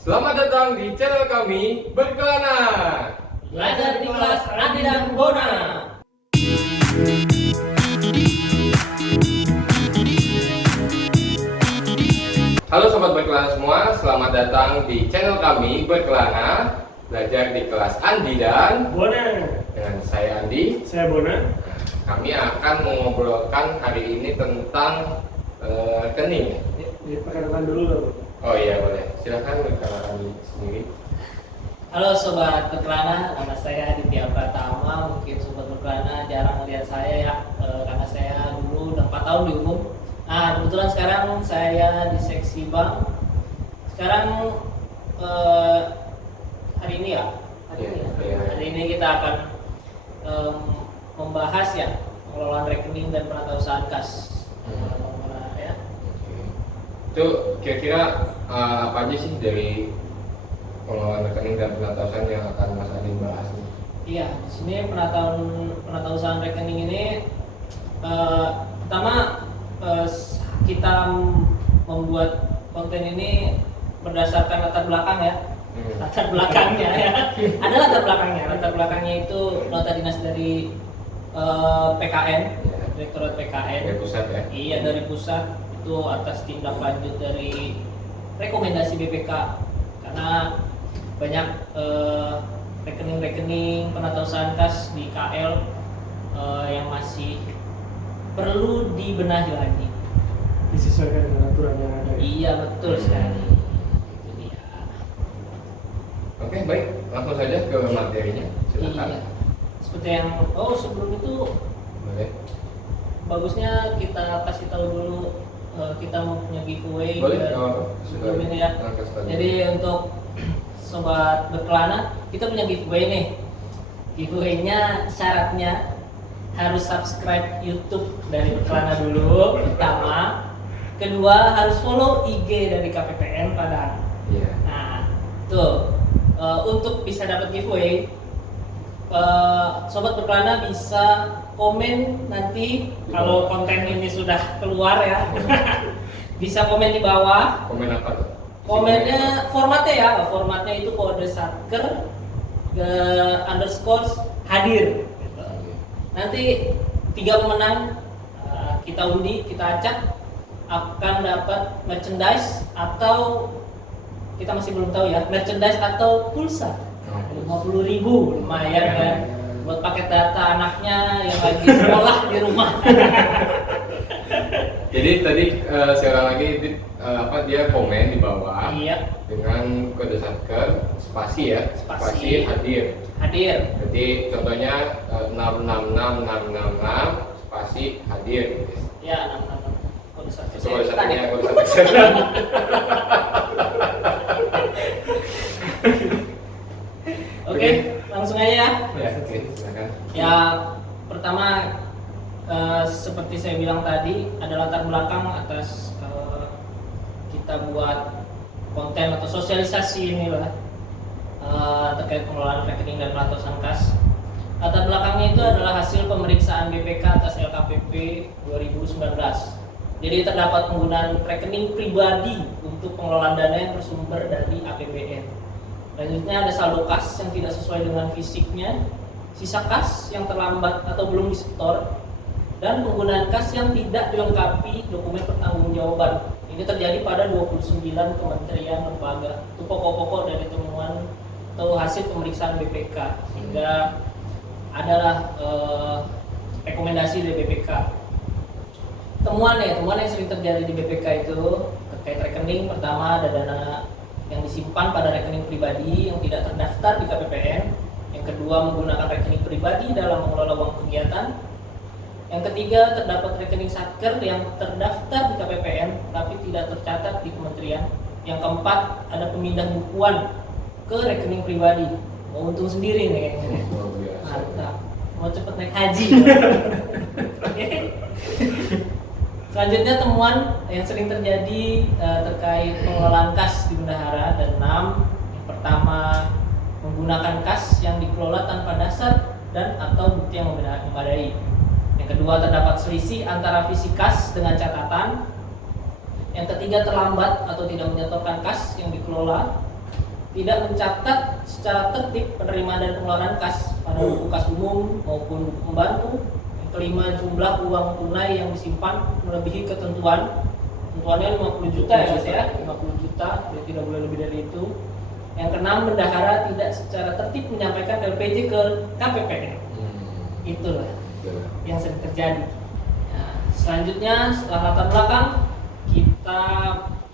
Selamat datang di channel kami Berkelana. Belajar di kelas Andi dan Bona. Halo sobat Berkelana semua, selamat datang di channel kami Berkelana. Belajar di kelas Andi dan Bona. dengan saya Andi. Saya Bona. Kami akan mengobrolkan hari ini tentang rekening. Diperkenalkan dulu dong. Oh iya boleh, silakan perkenalkan diri sendiri. Halo sobat Berkelana, nama saya Aditya Pratama. Mungkin sobat Berkelana jarang melihat saya ya, karena saya dulu udah 4 tahun di umum. Nah kebetulan sekarang saya di seksi bank. Sekarang hari ini kita akan membahas ya pengelolaan rekening dan penatausahaan kas. Ya. Itu kira-kira apa aja sih dari pengelolaan rekening dan penatausahaan yang akan Mas Adi bahas nih? Iya, di sini penatausahaan rekening ini pertama kita membuat konten ini berdasarkan latar belakang ya. Latar belakangnya ya. Ada latar belakangnya. Latar belakangnya itu nota dinas dari PKN, Direktorat PKN. Dari pusat ya? Iya, dari pusat itu atas tindak lanjut dari rekomendasi BPK karena banyak rekening-rekening penatausahaan kas di KL yang masih perlu dibenahi lagi. Disesuaikan dengan aturan yang ada. Iya betul sekali. Itu dia. Oke baik, langsung saja ke materinya. Silakan. Iya. Seperti yang sebelum itu Boleh. bagusnya kita kasih tahu dulu kita mau punya giveaway. Boleh. Sebelum ini ya. Jadi untuk sobat Berkelana, kita punya giveaway nih. Giveaway-nya syaratnya harus subscribe YouTube dari Berkelana dulu pertama. Kedua harus follow IG dari KPPN Padang. Iya. Nah, tuh untuk bisa dapat giveaway, sobat Berkelana bisa komen nanti kalau konten ini sudah keluar ya. Bisa komen di bawah. Komen apa tuh? Komennya formatnya itu kode satker _ hadir. Gitu. Nanti 3 pemenang kita undi, kita acak akan dapat merchandise atau kita masih belum tahu ya, merchandise atau pulsa 50.000, lumayan kan buat paket data anaknya yang lagi sekolah di rumah. Jadi tadi sekali lagi dia komen di bawah. Iya. Dengan kode satker spasi ya, Spasi. hadir. Jadi contohnya 666666 spasi hadir. Ya, 66 kode satker. Itu kode satkernya, kode satker. Oke, langsung aja ya. Ya, oke, silakan. Ya, pertama seperti saya bilang tadi ada latar belakang atas kita buat konten atau sosialisasi ini lah terkait pengelolaan rekening dan penatausahaan kas. Latar belakangnya itu adalah hasil pemeriksaan BPK atas LKPP 2019. Jadi terdapat penggunaan rekening pribadi untuk pengelolaan dana yang bersumber dari APBN. Selanjutnya ada saldo kas yang tidak sesuai dengan fisiknya, sisa kas yang terlambat atau belum disetor, dan penggunaan kas yang tidak dilengkapi dokumen pertanggungjawaban. Ini terjadi pada 29 kementerian lembaga. Itu pokok-pokok dari temuan atau hasil pemeriksaan BPK. Sehingga adalah rekomendasi dari BPK. Temuan yang sering terjadi di BPK itu terkait rekening. Pertama ada dana yang disimpan pada rekening pribadi yang tidak terdaftar di KPPN. Yang kedua menggunakan rekening pribadi dalam mengelola uang kegiatan. Yang ketiga terdapat rekening satker yang terdaftar di KPPN tapi tidak tercatat di kementerian. Yang keempat ada pemindah bukuan ke rekening pribadi. Mau untung sendiri nih kayaknya. Mantap. Mau cepet naik haji. Selanjutnya temuan yang sering terjadi terkait pengelolaan kas di bendahara ada 6. Yang pertama menggunakan kas yang dikelola tanpa dasar dan atau bukti yang memadai. Yang kedua terdapat selisih antara visi kas dengan catatan. Yang ketiga terlambat atau tidak menyetorkan kas yang dikelola. tidak mencatat secara tertib penerimaan dan pengeluaran kas pada buku kas umum maupun buku pembantu. Yang kelima, jumlah uang tunai yang disimpan melebihi ketentuan. Ketentuannya 50 juta ya Mas ya, 50 juta, jadi tidak boleh lebih dari itu. Yang keenam, bendahara tidak secara tertib menyampaikan LPJ ke KPPN. Itulah yang sering terjadi. Nah, selanjutnya setelah latar belakang, kita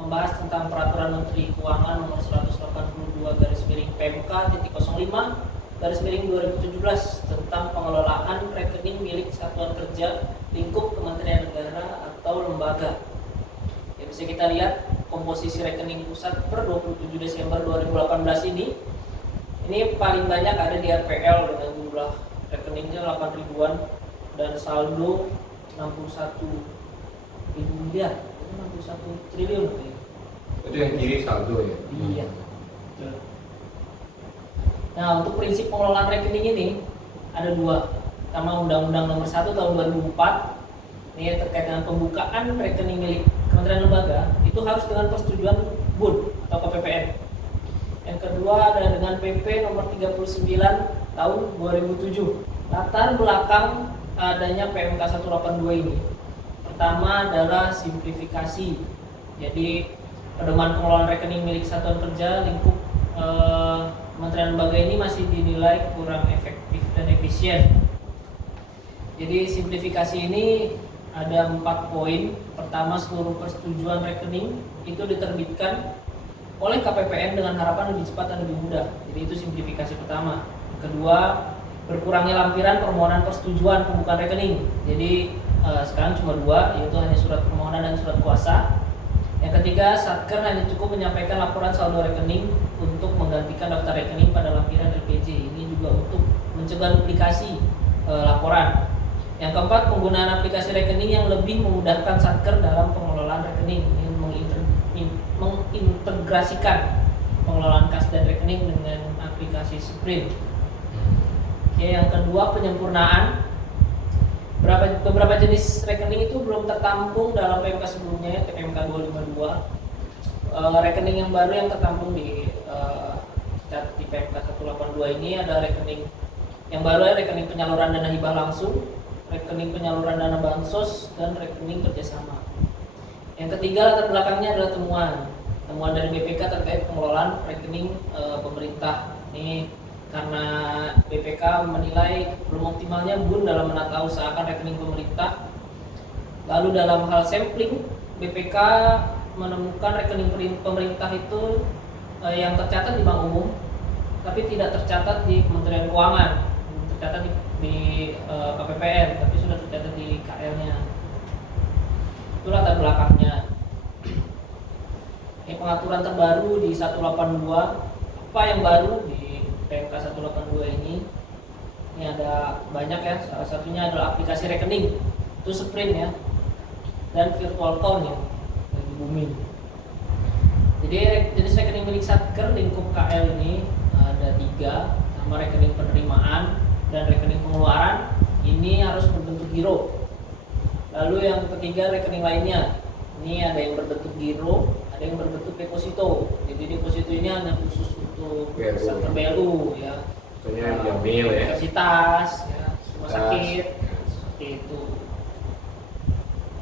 membahas tentang Peraturan Menteri Keuangan Nomor 182/PMK.05/2017 tentang pengelolaan rekening milik satuan kerja, lingkup Kementerian Negara atau lembaga. Ya, bisa kita lihat komposisi rekening pusat per 27 Desember 2018 ini paling banyak ada di RPL dengan jumlah rekeningnya 8 ribuan dan saldo 61 ribu miliar, 61 triliun. Itu yang kiri saldo ya? Iya. Nah, untuk prinsip pengelolaan rekening ini ada dua. Pertama, Undang-Undang Nomor 1 Tahun 2004 ini terkait dengan pembukaan rekening milik Kementerian Lembaga itu harus dengan persetujuan BUN atau KPPN. Yang kedua ada dengan PP Nomor 39 Tahun 2007. Latar belakang adanya PMK 182 ini, pertama adalah simplifikasi. Jadi pedoman pengelolaan rekening milik satuan kerja lingkup Kementerian Lembaga ini masih dinilai kurang efektif dan efisien. Jadi simplifikasi ini ada 4 poin. Pertama, seluruh persetujuan rekening itu diterbitkan oleh KPPN dengan harapan lebih cepat dan lebih mudah. Jadi itu simplifikasi pertama. Kedua, berkurangnya lampiran permohonan persetujuan pembukaan rekening. Jadi sekarang cuma 2, yaitu hanya surat permohonan dan surat kuasa. Yang ketiga, Satker hanya cukup menyampaikan laporan saldo rekening untuk menggantikan daftar rekening pada lampiran LPJ. Ini juga untuk mencegah duplikasi laporan. Yang keempat, penggunaan aplikasi rekening yang lebih memudahkan Satker dalam pengelolaan rekening. Ini mengintegrasikan pengelolaan kas dan rekening dengan aplikasi Sprint. Oke, yang kedua, penyempurnaan. Beberapa jenis rekening itu belum tertampung dalam PMK sebelumnya, PMK 252. Rekening yang baru yang tertampung di PMK 182 ini ada rekening yang baru ya, rekening penyaluran dana hibah langsung, rekening penyaluran dana bansos, dan rekening kerjasama. Yang ketiga, latar belakangnya adalah temuan dari BPK terkait pengelolaan rekening pemerintah. Ini karena BPK menilai belum optimalnya BUN dalam menata usahakan rekening pemerintah. Lalu dalam hal sampling, BPK menemukan rekening pemerintah itu yang tercatat di Bank Umum, tapi tidak tercatat di Kementerian Keuangan, tercatat di KPPN, tapi sudah tercatat di KL-nya. Itu latar belakangnya. Ini pengaturan terbaru di 182. Apa yang baru di PMK 182 ini? Ini ada banyak ya. Salah satunya adalah aplikasi rekening, itu Sprint ya, dan virtual account yang lagi booming. Jadi jenis rekening milik Satker lingkup KL ini ada 3, sama rekening penerimaan dan rekening pengeluaran. Ini harus berbentuk giro. Lalu yang ketiga, rekening lainnya. Ini ada yang berbentuk giro, ada yang berbentuk deposito. Jadi deposito ini hanya khusus untuk Satker BLU ya. Contohnya jamil ya. Universitas, ya, rumah sakit, seperti itu.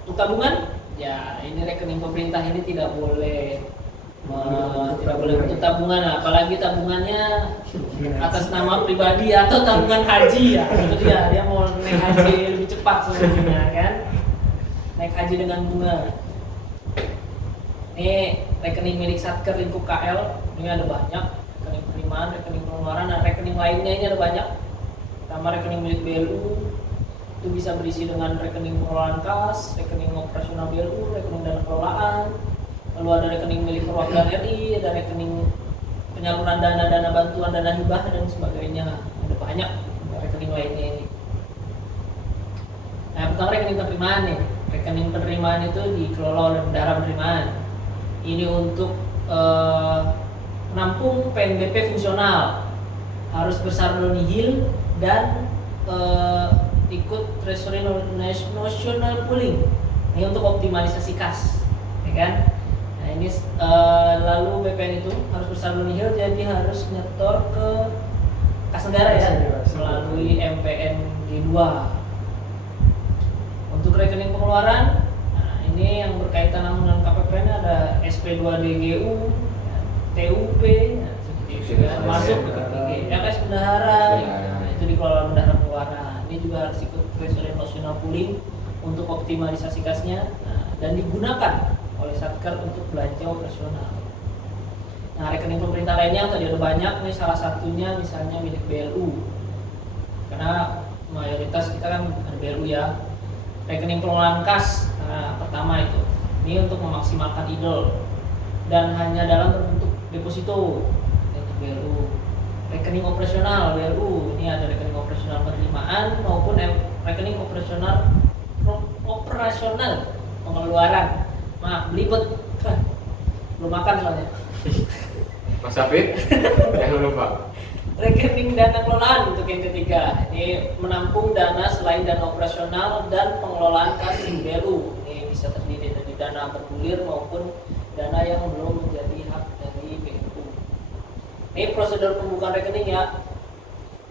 Untuk tabungan, ya ini rekening pemerintah ini tidak boleh untuk tabungan, apalagi tabungannya atas nama pribadi atau tabungan haji ya. Itu dia mau naik haji lebih cepat sebenarnya kan, naik haji dengan bunga. Ini rekening milik Satker lingkup KL, ini ada banyak, rekening penerimaan, rekening pengeluaran, dan rekening lainnya ini ada banyak. Pertama, rekening milik BLU itu bisa berisi dengan rekening pengelolaan kas, rekening operasional BLU, rekening dana kelolaan. Lalu ada rekening milik perwakilan RI, ada rekening penyaluran dana bantuan, dana hibah, dan sebagainya. Ada banyak rekening lainnya ini. Nah, pertama rekening penerimaan nih. Rekening penerimaan itu dikelola oleh bendahara penerimaan. Ini untuk menampung PNBP fungsional, harus bersaldo nihil dan ikut treasury notional pooling. Ini untuk optimalisasi kas, ya kan? Nah ini lalu BPN itu harus bersaldo nihil, jadi harus nyetor ke kas negara ya, Kas negara. melalui MPN G2. Untuk rekening pengeluaran, nah ini yang berkaitan langsung dengan KPPN ada SP2DGU, ya, TUP, ya, seperti itu ya, masuk ke PPG, RS bendahara, nah, itu dikelola bendahara pengeluaran. Ini juga harus ikut treasury notional pooling untuk optimalisasi kasnya, nah, dan digunakan oleh Satker untuk belanja operasional. Nah, rekening pemerintah lainnya tadi ada banyak, nih salah satunya misalnya milik BLU. Karena mayoritas kita kan ada BLU ya. Rekening pengelolaan kas, nah, pertama itu. Ini untuk memaksimalkan idol dan hanya dalam bentuk deposito untuk BLU. Rekening operasional BLU, ini ada rekening operasional penerimaan maupun rekening operasional pengeluaran. Maaf, belibet. Belum makan soalnya. Mas Hafid, jangan lupa. Rekening dana kelolaan untuk yang ketiga. Ini menampung dana selain dana operasional dan pengelolaan kas BLU. Ini bisa terdiri dari dana bergulir maupun dana yang belum menjadi hak dari BLU. Ini prosedur pembukaan rekening ya.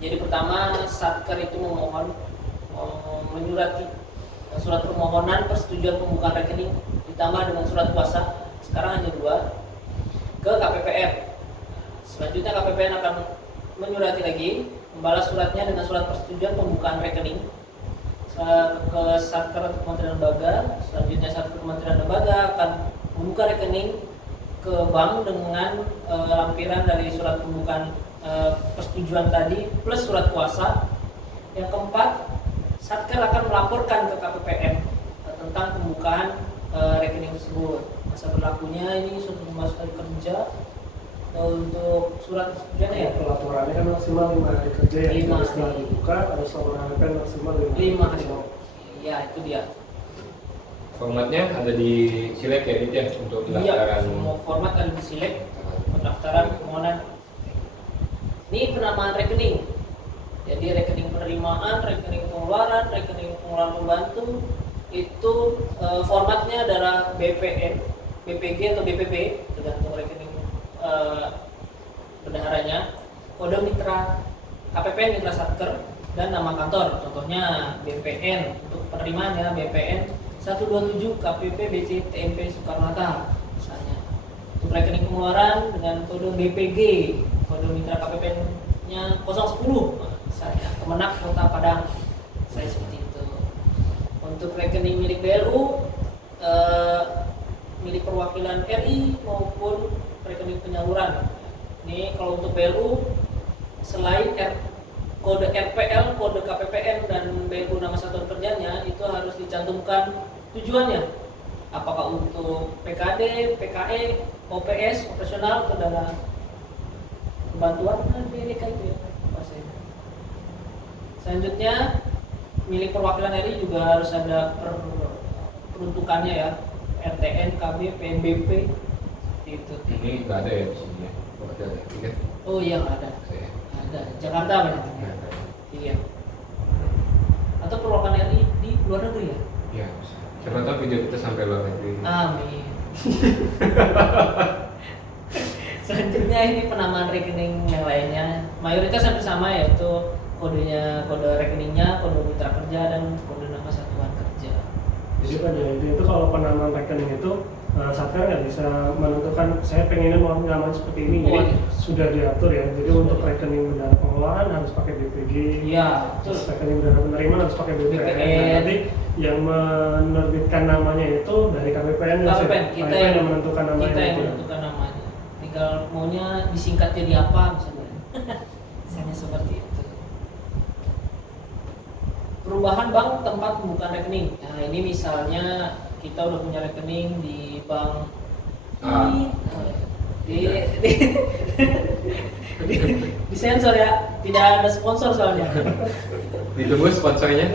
Jadi pertama Satker itu menyurati surat permohonan persetujuan pembukaan rekening ditambah dengan surat kuasa, sekarang hanya 2, ke KPPN. Selanjutnya KPPN akan menyurati lagi, membalas suratnya dengan surat persetujuan pembukaan rekening ke Satker Kementerian Lembaga. Selanjutnya Satker Kementerian Lembaga akan membuka rekening ke bank dengan lampiran dari surat pembukaan persetujuan tadi plus surat kuasa. Yang keempat, Satker akan melaporkan ke KPPN tentang pembukaan rekening tersebut. Masa berlakunya ini sudah masuk hari kerja. Untuk surat persetujuan ya, Pelaporannya kan maksimal 5 hari kerja ya. 5 Jadi setelah hari. dibuka harus laporan HPN maksimal 5 5 hari. Ya itu dia. Formatnya ada di Silek ya, Dit, ya, untuk Iya, pendaftaran. semua format ada di Silek, pendaftaran permohonan. Ini penamaan rekening. Jadi rekening penerimaan, rekening pengeluaran, rekening pengeluaran pembantu itu formatnya adalah BPN, BPG atau BPB tergantung rekening bendaharanya, kode mitra KPPN mitra Satker dan nama kantor. Contohnya BPN untuk penerimaan ya, BPN 127 KPP BC TMP Soekarno-Hatta misalnya. Untuk rekening pengeluaran dengan kode BPG, kode mitra KPPN-nya 010 misalnya, Kemenak Kota Padang. Saya seperti itu. Untuk rekening milik BLU, milik perwakilan RI maupun rekening penyaluran. Ini kalau untuk BLU selain kode RPL, kode KPPN dan BLU nama satuan kerjanya itu harus dicantumkan tujuannya. Apakah untuk PKD, PKE, OPS, operasional atau dana bantuan BDK itu ya. Selanjutnya milik perwakilan RI juga harus ada peruntukannya ya. RTN, KB, PNBP itu. Ini nggak ada ya di sini ya? Oh, ada ya? Tiket? Oh iya ada. Saya. Ada. Jakarta banyak. Nggak ada. Iya. Atau perwakilan RI di luar negeri ya? Iya. Siapa tahu video kita sampai luar negeri. Amin. Selanjutnya ini penamaan rekening yang lainnya. Mayoritas hampir sama yaitu kodenya, kode rekeningnya, kode mitra kerja dan kode nama satuan kerja. Jadi pada itu kalau penamaan rekening itu Satker nggak bisa menentukan saya pengennya mau nyaman seperti ini. Jadi sudah diatur ya. Jadi untuk rekening bendahara pengeluaran harus pakai BPG. Iya, betul. Terus rekening bendahara penerimaan harus pakai BPN. Nah, nanti yang menerbitkan namanya itu dari KPPN. KPPN kita yang menentukan namanya. Kita yang menentukan namanya. Tinggal maunya disingkat jadi apa misalnya. Misalnya seperti itu. Perubahan bank tempat pembukaan rekening. Nah ini misalnya kita udah punya rekening di bank di sensor ya, tidak ada sponsor soalnya. Ditunggu sponsornya.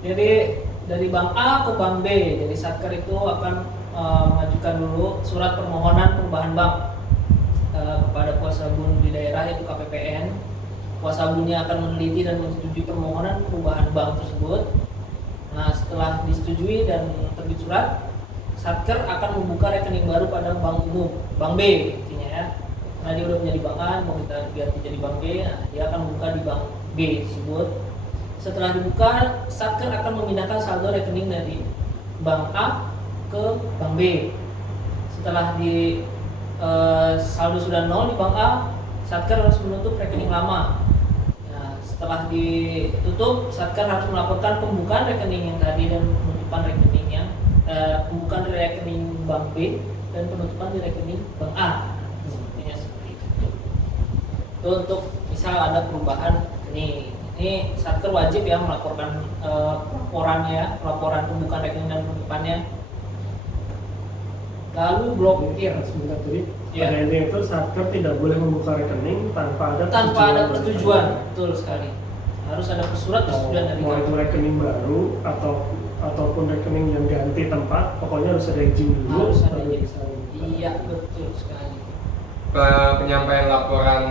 Jadi dari bank A ke bank B, jadi Satker itu akan mengajukan dulu surat permohonan perubahan bank kepada kuasa bun di daerah yaitu KPPN. Kuasa bunnya akan meneliti dan menyetujui permohonan perubahan bank tersebut. Nah, setelah disetujui dan terbit surat, Satker akan membuka rekening baru pada bank umum, bank B intinya ya. Nah dia udah punya di bank A, mau kita ganti jadi bank B, nah, dia akan membuka di bank B tersebut. Setelah dibuka, Satker akan memindahkan saldo rekening dari bank A ke bank B. Setelah di saldo sudah nol di bank A, Satker harus menutup rekening lama. Nah, setelah ditutup, Satker harus melaporkan pembukaan rekening yang tadi dan penutupan rekeningnya, pembukaan dari rekening bank B dan penutupan di rekening bank A. Sepertinya seperti itu. Itu untuk misal ada perubahan ini Satker wajib ya melaporkan laporannya, laporan pembukaan rekening dan penutupannya. Lalu blokir. Sebentar tadi. Ya. Pada intinya itu Satker tidak boleh membuka rekening tanpa ada persetujuan. Betul sekali. Harus ada surat persetujuan dari mau itu rekening baru ataupun rekening yang ganti tempat, pokoknya harus ada izin dulu. Harus ada baru izin. bisa dibuka. Iya betul sekali. Penyampaian laporan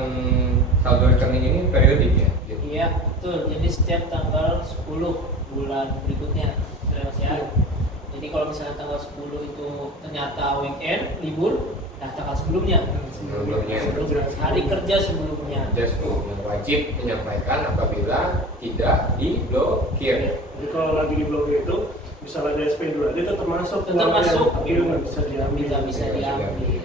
saldo rekening ini periodik ya? Iya betul. Jadi setiap tanggal 10 bulan berikutnya, ya. Jadi kalau misalnya tanggal 10 itu ternyata weekend libur, nah tanggal sebelumnya. Hari kerja sebelumnya. Wajib menyampaikan apabila tidak diblokir. Jadi kalau lagi diblokir itu misalnya ada SP2 aja itu termasuk Tetap uangnya, masuk, tapi nggak bisa diambil. Tidak bisa diambil.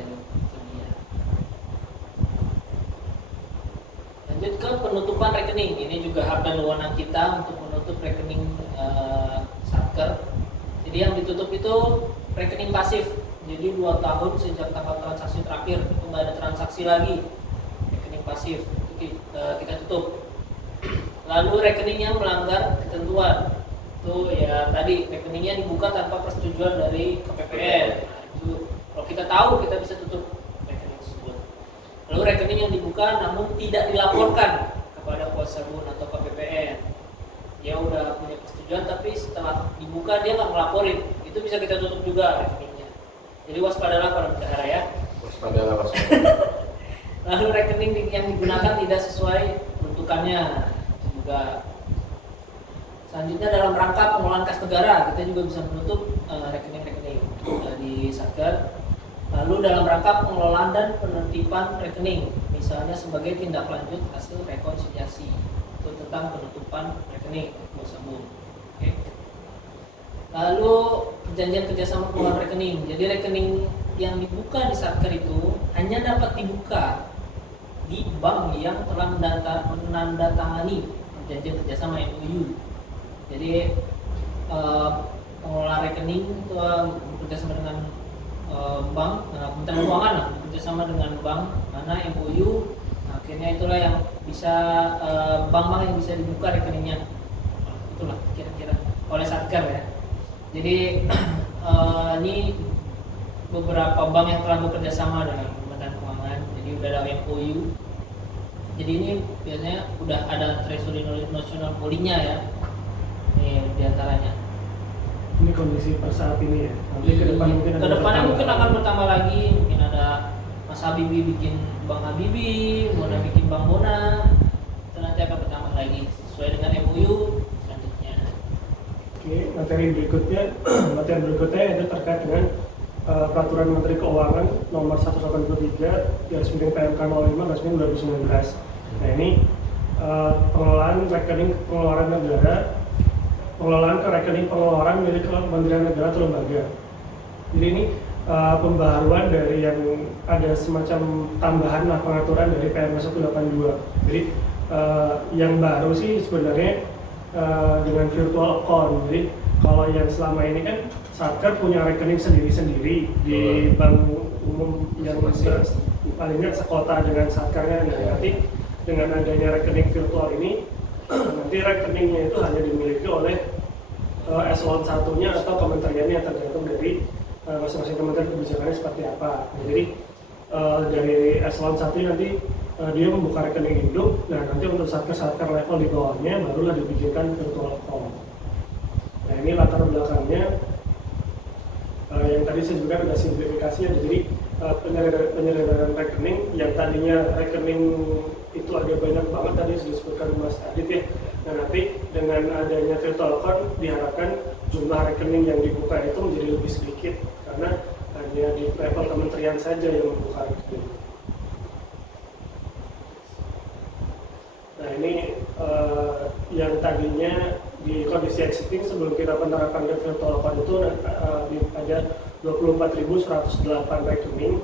Lanjut ke penutupan rekening. Ini juga hak dan wewenang kita untuk menutup rekening Satker. Jadi yang ditutup itu rekening pasif. Jadi 2 tahun sejak tanggal transaksi terakhir itu nggak ada transaksi lagi. Rekening pasif itu kita tutup. Lalu rekening yang melanggar ketentuan itu ya tadi rekeningnya dibuka tanpa persetujuan dari KPPN. Nah, itu kalau kita tahu kita bisa tutup rekening tersebut. Lalu rekening yang dibuka namun tidak dilaporkan kepada Posabun atau KPPN. Dia udah punya persetujuan tapi setelah dibuka dia nggak ngelaporin, itu bisa kita tutup juga rekeningnya. Jadi waspadalah para bendahara ya. Waspadalah. Lalu rekening yang digunakan tidak sesuai peruntukannya, itu juga. Selanjutnya dalam rangka pengelolaan kas negara kita juga bisa menutup rekening-rekening di Satker. Lalu dalam rangka pengelolaan dan penertiban rekening, misalnya sebagai tindak lanjut hasil rekonsiliasi. Itu tentang penutupan rekening Posabun. Oke. Lalu perjanjian kerjasama pengelolaan rekening. Jadi rekening yang dibuka di Satker itu hanya dapat dibuka di bank yang telah menandatangani perjanjian kerjasama MOU. Jadi pengelola rekening itu bekerjasama dengan bank, Kementerian Keuangan lah, bekerjasama dengan bank mana MOU. Akhirnya itulah yang bisa bank-bank yang bisa dibuka rekeningnya. Itulah kira-kira oleh Satker ya. Jadi ini beberapa bank yang telah bekerja sama dengan Kementerian Keuangan. Jadi udah ada MOU. Jadi ini biasanya udah ada Treasury National Poolingnya ya. Ini diantaranya. Ini kondisi per saat ini ya. Nanti ke depan mungkin ada Kedepannya mungkin bertambah. akan bertambah lagi. Mungkin ada Mas Habibie bikin Bank Habibie, Mona bikin Bank Mona. Itu nanti akan bertambah lagi sesuai dengan MOU selanjutnya. Oke, materi berikutnya itu terkait dengan Peraturan Menteri Keuangan Nomor 183 PMK 05/2019. Nah ini pengelolaan rekening pengeluaran negara, pengelolaan ke rekening pengeluaran milik Kementerian Negara atau lembaga. Jadi ini pembaharuan dari yang ada semacam tambahan lah pengaturan dari PMK 182. Jadi yang baru sih sebenarnya dengan virtual account. Jadi kalau yang selama ini kan Satker punya rekening sendiri-sendiri di bank umum yang paling nggak sekota dengan Satkernya. Nah, nanti dengan adanya rekening virtual ini nanti rekeningnya itu hanya dimiliki oleh eselon satunya atau kementeriannya, tergantung dari masing-masing kementerian kebijakannya seperti apa. Nah, jadi dari eselon 1 nanti dia membuka rekening induk. Nah nanti untuk Satker level di bawahnya barulah dibikinkan virtual account. Nah ini latar belakangnya yang tadi saya juga ada simplifikasi ada. Jadi penyederhanaan rekening yang tadinya rekening itu ada banyak banget tadi sudah disebutkan Mas Adit ya. Nah nanti dengan adanya virtual account diharapkan jumlah rekening yang dibuka itu menjadi lebih sedikit karena hanya di level kementerian saja yang membuka rekening. Nah ini yang tadinya di kondisi existing sebelum kita penerapan virtual account itu ada 24.108 rekening,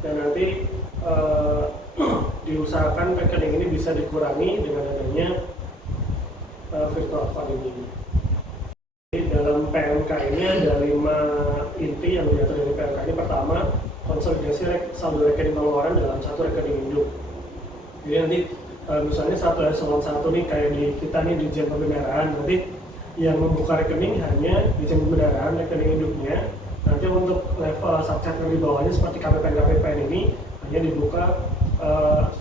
dan nanti diusahakan rekening ini bisa dikurangi dengan adanya virtual account ini. Jadi dalam PMK ini ada 5 inti yang diatur dari PMK ini. Pertama, konsolidasi saldo rekening pengeluaran dalam satu rekening induk. Jadi nanti misalnya satu eselon 1 nih kayak di kita nih di Dijen Pembendaraan, nanti yang membuka rekening hanya Dijen Pembendaraan rekening induknya. Nanti untuk level subset yang di bawahnya seperti KPPN ini hanya dibuka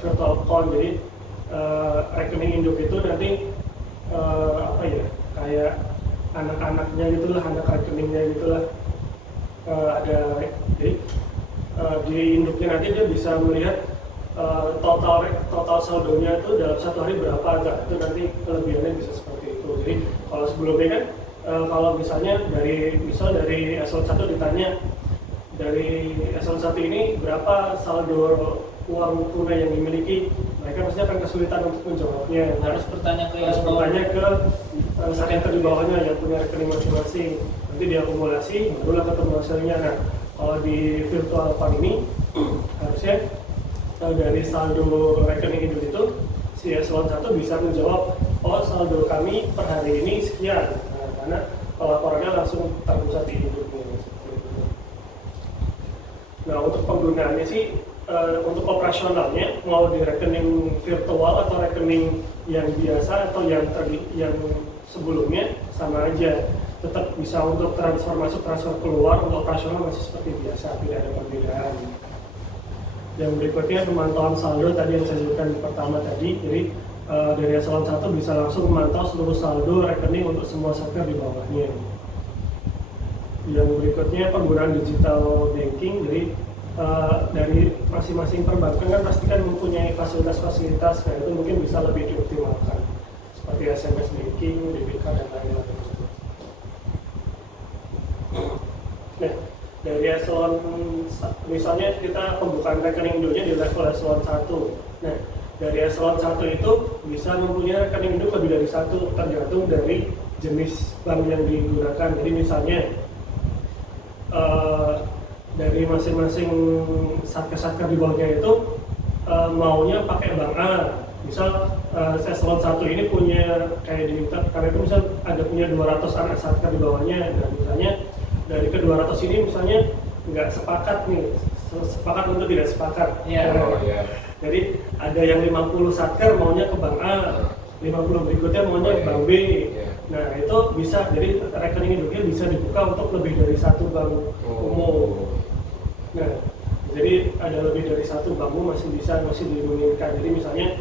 virtual account. Jadi rekening induk itu nanti kayak anak-anaknya gitulah, anak rekeningnya gitulah, ada jadi di induknya nanti dia bisa melihat total saldonya itu dalam satu hari berapa, itu nanti kelebihannya bisa seperti itu. Jadi kalau sebelumnya kan kalau misalnya dari eselon 1 ditanya dari eselon 1 ini berapa saldo uang tunai yang dimiliki, mereka pasti akan kesulitan untuk menjawabnya. Harus bertanya ke sektor di bawahnya yang punya rekening masing-masing. Nanti diakumulasi, barulah ketemu hasilnya. Nah, kalau di virtual account ini harusnya dari saldo rekening itu si eselon 1 bisa menjawab, oh saldo kami per hari ini sekian. Nah, karena laporannya langsung terpusat di induknya. Nah, untuk penggunaannya sih untuk operasionalnya mau di rekening virtual atau rekening yang biasa atau yang sebelumnya sama aja, tetap bisa untuk transfer masuk transfer keluar. Untuk operasional masih seperti biasa, tidak ada perbedaan. Yang berikutnya pemantauan saldo tadi yang saya sebutkan pertama tadi. Jadi dari eselon 1 bisa langsung memantau seluruh saldo rekening untuk semua sektor di bawahnya. Yang berikutnya penggunaan digital banking. Jadi dari masing-masing perbankan kan pasti kan mempunyai fasilitas-fasilitas, nah itu mungkin bisa lebih dioptimalkan seperti SMS banking, debit card dan lain-lain. Nah, dari eselon misalnya kita pembukaan rekening induknya di level eselon 1. Nah, dari eselon 1 itu bisa mempunyai rekening induk lebih dari satu, tergantung dari jenis bank yang digunakan. Jadi misalnya dari masing-masing satker di bawahnya itu maunya pakai bank A. Misal eselon 1 ini punya kayak di karena itu misal ada punya 200 anak satker di bawahnya, dan misalnya dari ke 200 ini misalnya nggak sepakat untuk tidak sepakat. Jadi ada yang 50 satker maunya ke bank A, 50 berikutnya maunya ke bank B. Nah itu bisa, jadi rekening induknya bisa dibuka untuk lebih dari satu bank umum. Nah, jadi ada lebih dari satu bank masih dimungkinkan. Jadi misalnya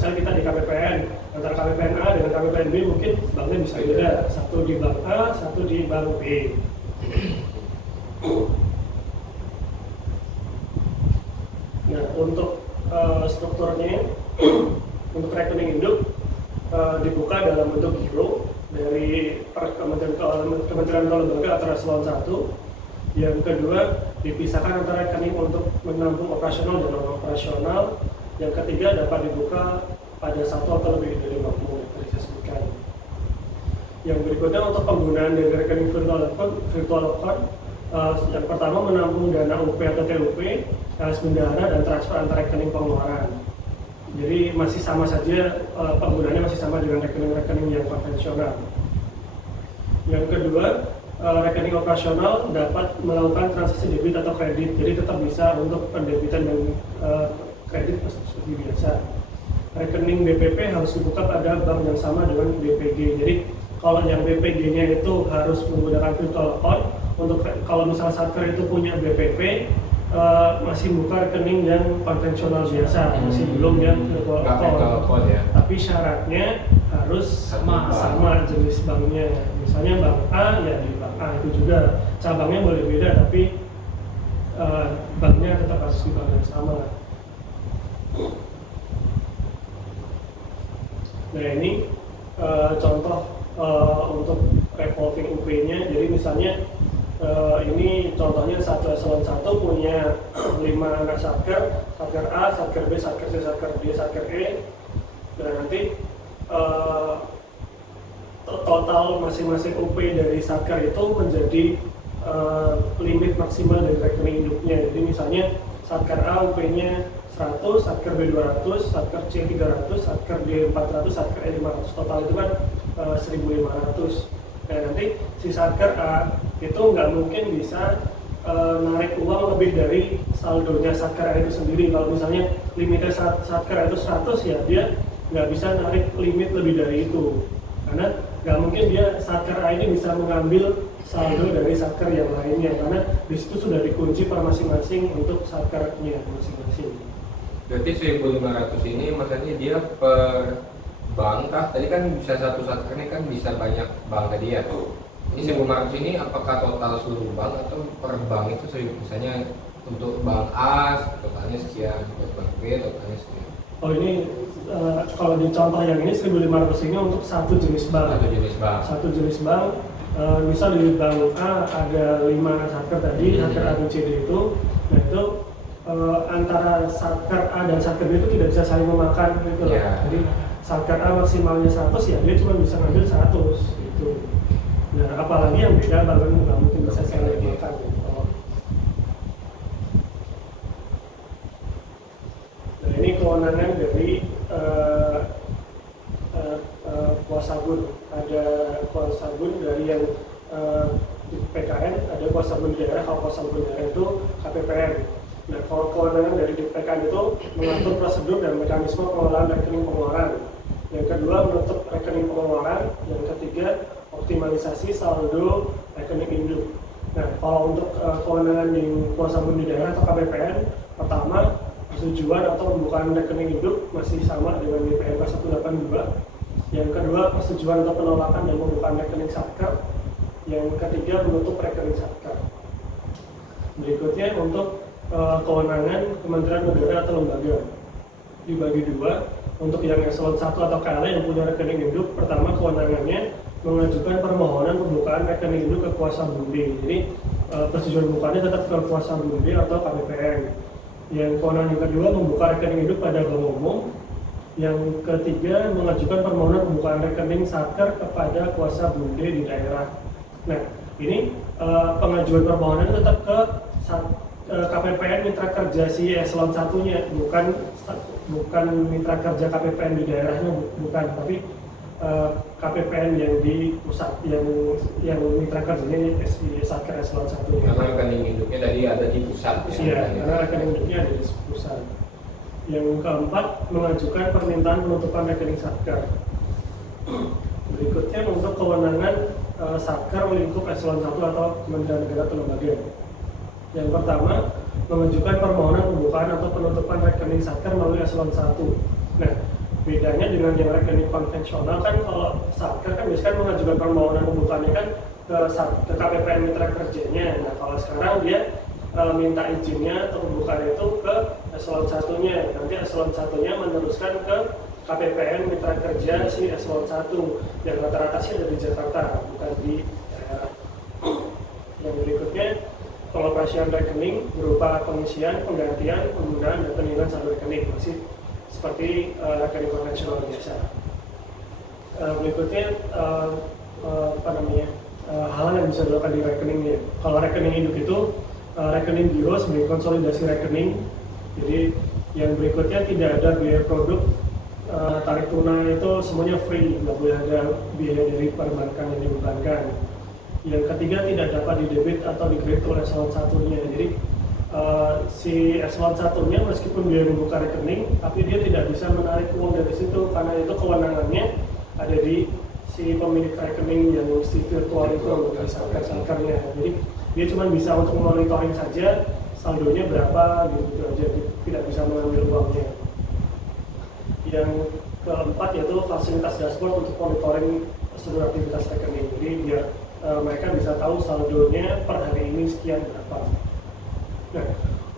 kita di KPPN, antara KPPN A dengan KPPN B mungkin banknya bisa beda. Satu di bank A, satu di bank B. Nah, untuk strukturnya, untuk rekening induk dibuka dalam bentuk giro dari kementerian atau lembaga atau eselon 1. Yang kedua, dipisahkan antara rekening untuk menampung operasional dan non-operasional. Yang ketiga, dapat dibuka pada satu atau lebih dari bank umum yang tadi saya sebutkan. Yang berikutnya untuk penggunaan dari rekening virtual account, yang pertama menampung dana UP atau TUP, alas bendahara, dan transfer antar rekening pengeluaran. Jadi masih sama saja, penggunaannya masih sama dengan rekening-rekening yang konvensional. Yang kedua, rekening operasional dapat melakukan transaksi debit atau kredit, jadi tetap bisa untuk pendebitan dan kredit seperti biasa. Rekening BPP harus dibuka pada bank yang sama dengan BPG. Jadi kalau yang BPG-nya itu harus menggunakan virtual account. Untuk kalau misalnya satker itu punya BPP, masih buka rekening yang konvensional biasa, masih belum yang virtual account. Ya. Tapi syaratnya harus sama jenis banknya. Misalnya bank A, ya di bank A itu juga cabangnya boleh beda, tapi banknya tetap harus di bank yang sama. Nah ini contoh untuk revolving UP-nya. Jadi misalnya Ini contohnya satu eselon 1 punya 5 anak satker, satker A, satker B, satker C, satker D, satker E. Dan nanti total masing-masing UP dari satker itu menjadi limit maksimal dari rekening induknya. Jadi misalnya satker A UP-nya 100, satker B 200, satker C 300, satker D 400, satker E 500. Total itu kan 1.500. Nah nanti si satker A itu nggak mungkin bisa narik uang lebih dari saldonya satker A itu sendiri. Kalau misalnya limitnya satker A itu 100 ya dia nggak bisa narik limit lebih dari itu. Karena nggak mungkin dia satker A ini bisa mengambil saldo dari satker yang lainnya, karena di situ sudah dikunci per masing-masing untuk satkernya masing-masing. Berarti 1.500 ini maksudnya dia per bank kah? Tadi kan bisa satu satker ini kan bisa banyak bank tadi ya. Ini 1.500 ini apakah total seluruh bank atau per bank itu misalnya untuk bank A totalnya sekian, untuk bank B totalnya sekian? Oh ini kalau di contoh yang ini 1.500 ini untuk satu jenis bank. Satu jenis bank. Satu jenis bank. Misal di bank A ada 5 satker tadi, satker A dan C D itu, nah itu antara satker A dan satker B itu tidak bisa saling memakan gitu loh. Yeah. Jadi satker A maksimalnya 100 ya dia cuma bisa ngambil 100 gitu. Nah apalagi yang beda bahkan nggak mungkin bisa saling memakan gitu. Nah ini kewenangan dari kuasabun. Ada kuasabun dari yang di PKN, ada kuasabun daerah. Kalau kuasabun daerah itu KPPN. Nah kalau kewenangan dari PKN itu mengatur prosedur dan mekanisme pengelolaan rekening pengeluaran. Yang kedua menutup rekening pengeluaran. Yang ketiga optimalisasi saldo rekening induk. Nah kalau untuk kewenangan di kuasabun di daerah atau KPPN, pertama persetujuan atau pembukaan rekening induk masih sama dengan di PMK 182. Yang kedua persetujuan atau penolakan dan pembukaan rekening satker. Yang ketiga menutup rekening satker. Berikutnya untuk kewenangan Kementerian Negara atau lembaga dibagi dua. Untuk yang eselon 1 atau KLA yang punya rekening induk, pertama kewenangannya mengajukan permohonan pembukaan rekening induk ke kuasa bunde. Jadi persetujuan pembukaannya tetap ke kuasa bunde atau KPPN. Yang kewenangan yang kedua membuka rekening induk pada bank umum. Yang ketiga mengajukan permohonan pembukaan rekening satker kepada kuasa bunde di daerah. Nah ini pengajuan permohonan tetap ke KPPN mitra kerja si eselon 1-nya, bukan mitra kerja KPPN di daerahnya, bukan, tapi KPPN yang di pusat, yang mitra kerjanya di satker eselon 1-nya. Karena rekening induknya tadi ada di pusat. Iya, karena rekening induknya ada di pusat. Yang keempat, mengajukan permintaan penutupan rekening satker. Berikutnya untuk kewenangan satker lingkup eselon 1 atau Kementerian Negara atau lembaga. Yang pertama, mengajukan permohonan pembukaan atau penutupan rekening satker melalui eselon 1. Nah, bedanya dengan yang rekening konvensional kan kalau satker kan biasanya mengajukan permohonan pembukaannya kan ke KPPN mitra kerjanya. Nah, kalau sekarang dia minta izinnya atau pembukaan itu ke eselon 1-nya. Nanti eselon 1-nya meneruskan ke KPPN mitra kerja si eselon 1 yang rata-rata sih ada di Jakarta, bukan di daerah. Yang berikutnya pengoperasian rekening berupa pengisian, penggantian, penggunaan, dan penilaian saldo rekening, masih seperti rekening konvensional biasa. Berikutnya hal yang bisa dilakukan di rekeningnya. Kalau rekening induk itu rekening giro sebagai konsolidasi rekening. Jadi yang berikutnya tidak ada biaya produk, tarik tunai itu semuanya free, nggak boleh ada biaya dari perbankan yang dibebankan. Yang ketiga tidak dapat didebit atau dikredit oleh eselon 1-nya. Jadi si eselon 1-nya meskipun dia membuka rekening, tapi dia tidak bisa menarik uang dari situ karena itu kewenangannya ada di si pemilik rekening yang si virtual itu, di satker-satkernya. Jadi dia cuma bisa untuk monitoring saja saldonya berapa gitu aja, tidak bisa mengambil uangnya. Yang keempat yaitu fasilitas dashboard untuk monitoring seluruh aktivitas rekening. Jadi biar mereka bisa tahu saldonya per hari ini sekian berapa. Nah,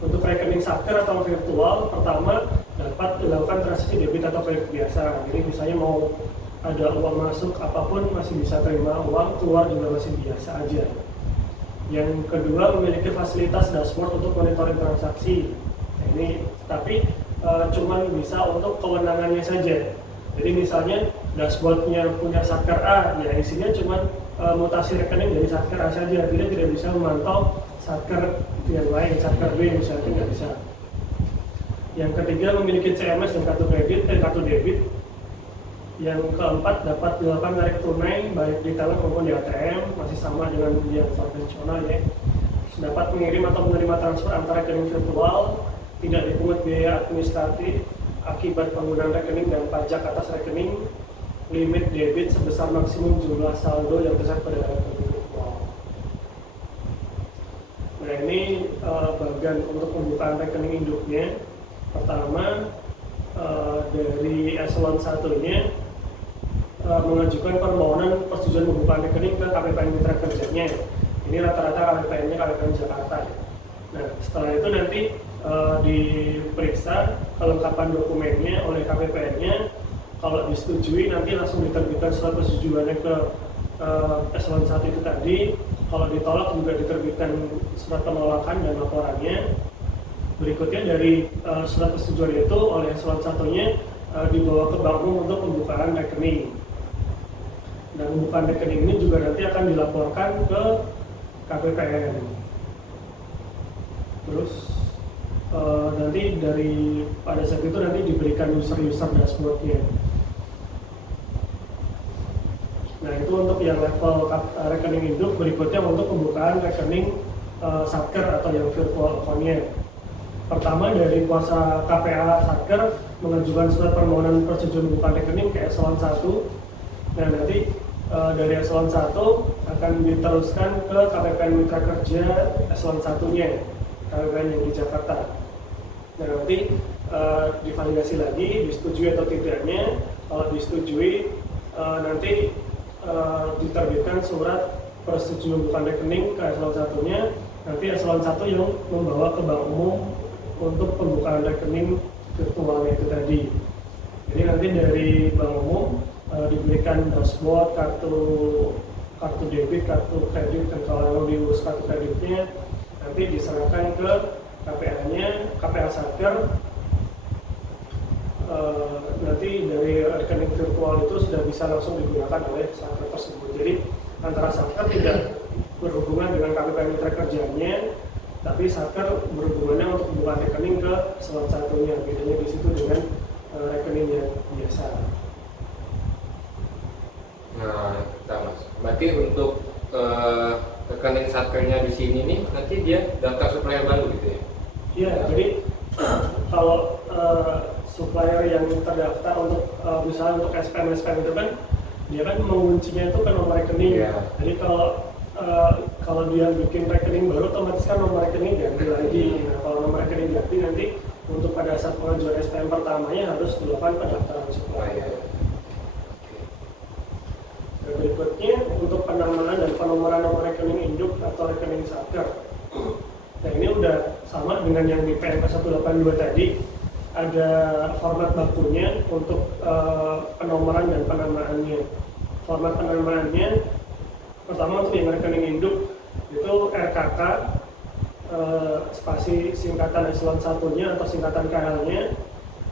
untuk rekening satker atau virtual, pertama dapat dilakukan transaksi debit atau kredit biasa. Jadi misalnya mau ada uang masuk apapun masih bisa terima uang, keluar juga masih biasa aja. Yang kedua, memiliki fasilitas dashboard untuk monitoring transaksi. Nah, ini tapi cuman bisa untuk kewenangannya saja. Jadi misalnya dashboardnya punya satker A, ya isinya cuma mutasi rekening dari satker A saja. Dia tidak bisa memantau satker yang lain, satker B misalnya tidak bisa. Yang ketiga, memiliki CMS dan kartu debit. Yang keempat, dapat dilakukan tarik tunai baik di teller maupun di ATM, masih sama dengan yang konvensional ya. Dapat mengirim atau menerima transfer antara rekening virtual, tidak dipungut biaya administratif akibat penggunaan rekening dan pajak atas rekening, limit debit sebesar maksimum jumlah saldo yang tersedia pada rekening virtual. Nah ini bagian untuk pembukaan rekening induknya. Pertama, dari eselon 1-nya mengajukan permohonan persetujuan pembukaan rekening ke KPPN Mitra Kerjanya. Ini rata-rata KPPN-nya KPPN Jakarta. Nah, setelah itu nanti diperiksa kelengkapan dokumennya oleh KPPN-nya. Kalau disetujui nanti langsung diterbitkan surat persetujuannya ke eselon 1 itu tadi. Kalau ditolak juga diterbitkan surat penolakan dan laporannya. Berikutnya dari surat persetujuan itu oleh eselon 1-nya dibawa ke bank umum untuk pembukaan rekening. Dan pembukaan rekening ini juga nanti akan dilaporkan ke KPPN. Terus nanti pada saat itu nanti diberikan user dashboardnya. Nah itu untuk yang level rekening induk. Berikutnya untuk pembukaan rekening satker atau yang virtual account-nya. Pertama, dari kuasa KPA satker mengajukan surat permohonan persetujuan pembukaan rekening ke eselon 1. Nah nanti dari eselon 1 akan diteruskan ke KPPN Mitra Kerja eselon 1-nya, KPPN yang di Jakarta. Nah nanti divalidasi lagi, disetujui atau tidaknya. Kalau disetujui nanti diterbitkan surat persetujuan pembukaan rekening ke eselon 1-nya. Nanti eselon 1 yang membawa ke bank umum untuk pembukaan rekening virtualnya itu tadi. Jadi nanti dari bank umum diberikan dashboard, kartu debit, kartu kredit, dan kalau diurus kartu kreditnya nanti diserahkan ke KPA-nya, KPA satker. Nanti dari rekening virtual itu sudah bisa langsung digunakan oleh satker tersebut. Jadi antara satker tidak berhubungan dengan KPPN Mitra Kerjanya, tapi satker berhubungannya untuk pembukaan rekening ke eselon 1-nya. Bedanya di situ dengan rekening yang biasa. Nah, Mas. Berarti untuk rekening satkernya di sini nih nanti dia daftar supplier baru gitu ya? Iya, jadi kalau supplier yang terdaftar untuk misalnya untuk SPM itu kan dia kan menguncinya itu ke nomor rekening. Yeah. Jadi kalau dia bikin rekening baru otomatis kan nomor rekening ganti lagi. Nah kalau nomor rekening ganti nanti untuk pada saat pengajuan SPM pertamanya harus dilakukan pendaftaran supplier. Berikutnya untuk penamaan dan penomoran nomor rekening induk atau rekening satker. Nah ini udah sama dengan yang di PMK 182 tadi. Ada format bakunya untuk penomoran dan penamaannya. Format penamaannya pertama untuk yang rekening induk itu RKK spasi singkatan eselon 1-nya atau singkatan KL-nya.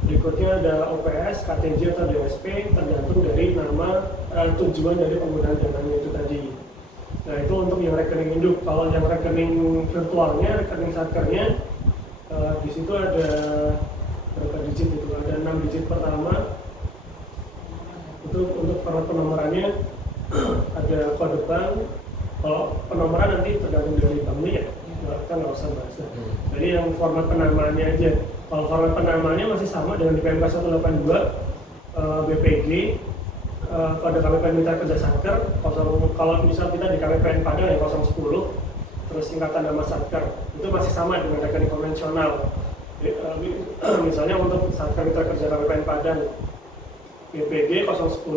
Berikutnya ada OPS, KTJ atau DSP tergantung dari nama tujuan dari penggunaan dananya itu tadi. Nah itu untuk yang rekening induk. Kalau yang rekening virtualnya, rekening satkernya di situ ada berapa digit itu? Ada 6 digit pertama. Itu untuk penomorannya ada kode bank. Kalau penomoran nanti tergantung dari banknya ya. Kita nggak usah bahas. Jadi yang format penamaannya aja. Kalau format penamaannya masih sama dengan di PMK 182 BPG, kode KPPN Mitra Kerja Satker. Kalau misal kita di KPPN Padang ya 010, terus singkatan nama Satker itu masih sama dengan rekening konvensional. Misalnya untuk Satker Mitra Kerja KPPN Padang BPG 010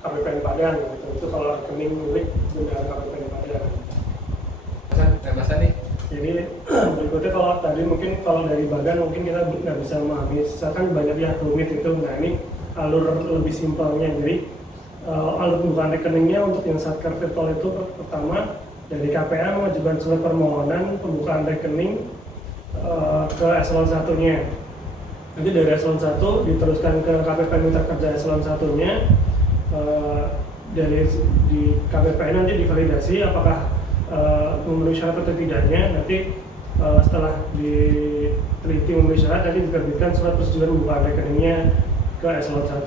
KPPN Padang gitu. Itu kalau rekening milik bendahara KPPN Padang. Mas Andi. Jadi berikutnya kalau tadi mungkin kalau dari badan mungkin kita nggak bisa memahami, misalkan banyak yang rumit itu. Nah ini alur lebih simpelnya. Jadi alur pembukaan rekeningnya untuk yang satker virtual itu pertama dari KPA mengajukan surat permohonan pembukaan rekening ke eselon 1-nya. Nanti dari eselon 1 diteruskan ke KPP Mitra Kerja eselon 1-nya. Dari di KPP nanti divalidasi apakah memenuhi syarat atau tidaknya. Nanti setelah diteliti memenuhi syarat, nanti diterbitkan surat persetujuan pembukaan rekeningnya ke eselon 1.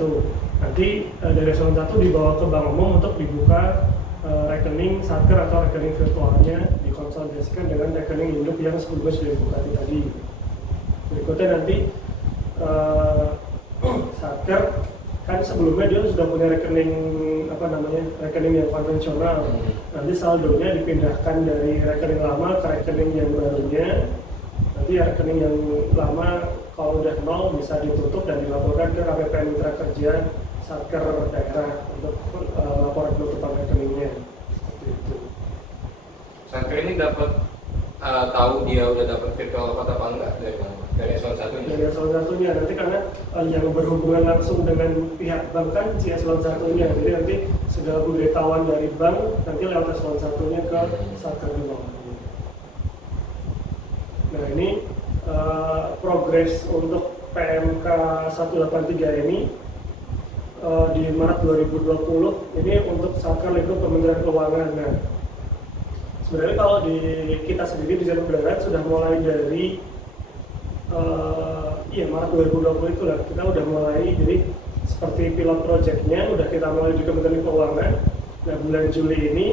Nanti dari eselon 1 dibawa ke bank umum untuk dibuka rekening satker atau rekening virtualnya, dikonsolidasikan dengan rekening induk yang sebelumnya sudah dibuka tadi. Berikutnya nanti satker kan sebelumnya dia sudah punya rekening rekening yang konvensional. Nanti saldonya dipindahkan dari rekening lama ke rekening yang barunya. Nanti rekening yang lama kalau udah nol bisa ditutup dan dilaporkan ke KPP Mitra Kerja satker daerah untuk laporan penutupan rekeningnya. Seperti itu. Satker ini dapat tahu dia udah dapat virtual code apa enggak dari mana? Dari eselon 1-nya? Dari eselon 1-nya, nanti karena yang berhubungan langsung dengan pihak bank kan si eselon 1-nya, jadi nanti segala pemberitahuan dari bank nanti lewat eselon 1-nya ke satker di bawah. Nah ini progres untuk PMK 183 ini di Maret 2020 ini untuk satker lingkup Kementerian Keuangan. Nah, sebenarnya kalau di kita sendiri di Jalur Darat sudah mulai dari Maret 2020 itu lah kita udah mulai, jadi seperti pilot projectnya udah kita mulai di Kementerian Keuangan. Nah bulan Juli ini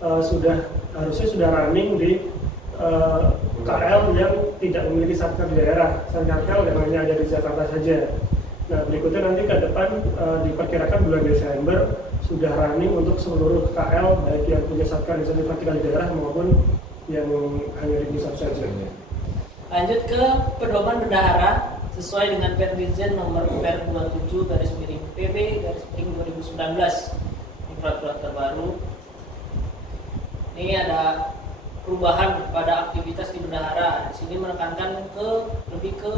harusnya sudah running di KL yang tidak memiliki satker di daerah, satker yang hanya ada di Jakarta saja. Nah berikutnya nanti ke depan diperkirakan bulan Desember sudah running untuk seluruh KL, baik yang punya satker insentif vertikal di daerah maupun yang hanya di pusat saja. Lanjut ke pedoman bendahara sesuai dengan Perdirjen nomor Per 27 PB 2019. Ini peraturan terbaru. Ini ada perubahan pada aktivitas di bendahara. Di sini menekankan lebih ke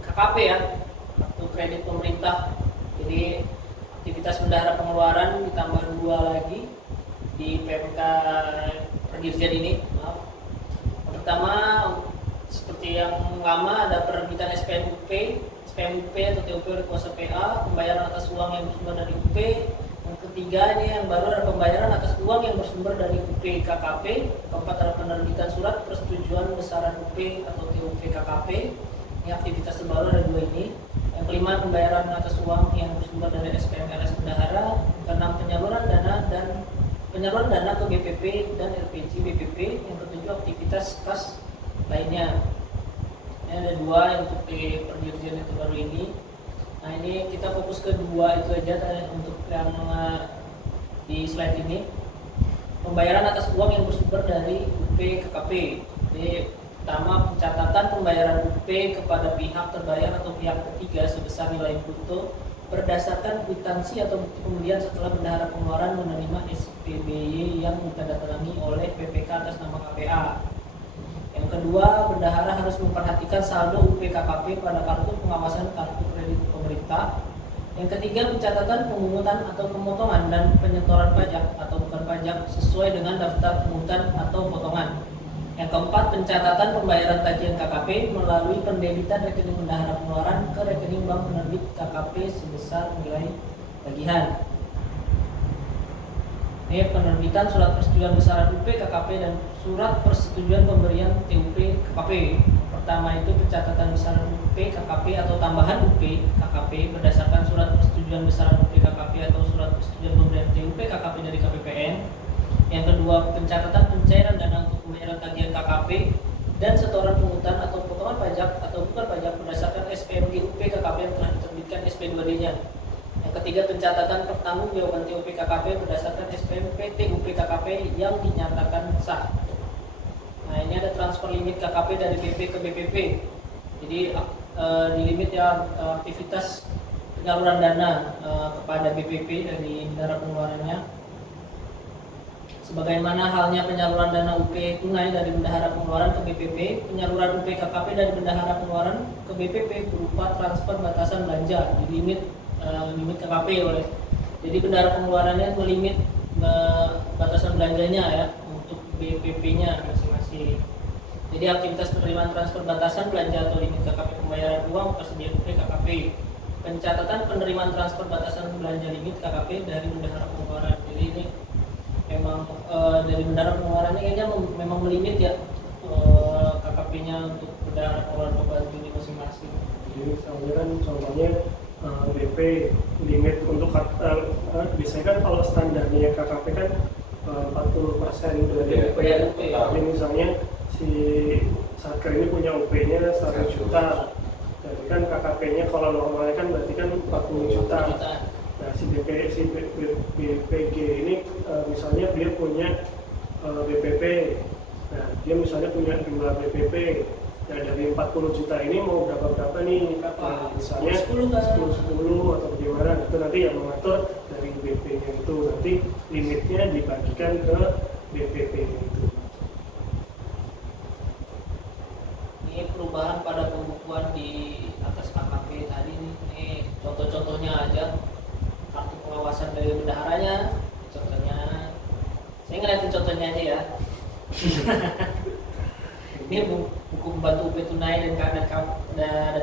KKP ya, kartu kredit pemerintah. Jadi aktivitas bendahara pengeluaran ditambah 2 lagi di PMK Perdirjen ini. Maaf. Yang pertama seperti yang lama ada penerbitan SPMUP atau TUP oleh kuasa PA, pembayaran atas uang yang bersumber dari UP. Yang ketiga ini yang baru ada pembayaran atas uang yang bersumber dari UP KKP. Keempat ada penerbitan surat persetujuan besaran UP atau TUP KKP. Ini aktivitas terbaru ada 2 ini. Yang kelima pembayaran atas uang yang bersumber dari SPMLS bendahara. Keenam penyaluran dana ke BPP dan LPG BPP. Yang ketujuh aktivitas kas lainnya. Ini ada 2 untuk di Perdirjen itu baru ini. Nah ini kita fokus ke 2 itu aja untuk yang di slide ini. Pembayaran atas uang yang bersumber dari UP KKP. Jadi pertama pencatatan pembayaran UP kepada pihak terbayar atau pihak ketiga sebesar nilai bruto berdasarkan kwitansi atau bukti pembelian setelah bendahara pengeluaran menerima SPBY yang ditandatangani oleh PPK atas nama KPA. Yang kedua, bendahara harus memperhatikan saldo UP KKP pada kartu pengawasan kartu kredit pemerintah. Yang ketiga, pencatatan pemungutan atau pemotongan dan penyetoran pajak atau bukan pajak sesuai dengan daftar pungutan atau potongan. Yang keempat, pencatatan pembayaran tagihan KKP melalui pendebitan rekening bendahara pengeluaran ke rekening bank penerbit KKP sebesar nilai tagihan. Ini penerbitan surat persetujuan besaran UP KKP dan surat persetujuan pemberian TUP KKP. Pertama itu pencatatan besaran UP KKP atau tambahan UP KKP berdasarkan surat persetujuan besaran UP KKP atau surat persetujuan pemberian TUP KKP dari KPPN. Yang kedua, pencatatan pencairan dana untuk pembayaran tagihan KKP dan setoran pungutan atau potongan pajak atau bukan pajak berdasarkan SPMD UP KKP yang telah diterbitkan SP2D-nya. Yang ketiga, pencatatan pertanggungjawaban TUP KKP berdasarkan SPMP TUP KKP yang dinyatakan sah. Nah, ini ada transfer limit KKP dari BP ke BPP. Jadi di limit ya aktivitas penyaluran dana kepada BPP dari bendahara pengeluarannya. Sebagaimana halnya penyaluran dana UP tunai dari bendahara pengeluaran ke BPP, penyaluran UP KKP dari bendahara pengeluaran ke BPP berupa transfer batasan belanja di limit KKP oleh Jadi bendahara pengeluarannya melimit batasan belanjanya ya untuk BPP-nya masing-masing. Jadi aktivitas penerimaan transfer batasan belanja atau limit KKP pembayaran uang tersedia UP KKP. Pencatatan penerimaan transfer batasan belanja limit KKP dari bendahara pengeluaran. Jadi ini memang dari bendahara pengeluarannya kayaknya memang melimit ya KKP-nya untuk bendahara pengeluaran pembantu di masing-masing. Jadi misalnya kan contohnya BP limit untuk biasanya kan kalau standarnya KKP kan 40% dari UP. Tapi misalnya si Satker ini punya UP-nya 100 juta. Jadi kan KKP-nya kalau normalnya kan berarti kan 40 juta. Nah si BPG ini misalnya dia punya BPP. Nah dia misalnya punya 2 BPP. Nah dari 40 juta ini mau berapa nih? Misalnya 10 atau bagaimana, itu nanti yang mengatur dari BP-nya itu, nanti limitnya dibagikan ke BPP-nya itu. Ini perubahan pada pembukuan di atas KKP tadi nih, ini contoh-contohnya aja. Kartu pengawasan dari bendaharanya, contohnya saya ngeliatin contohnya aja ya. Ini buku pembantu UP tunai dan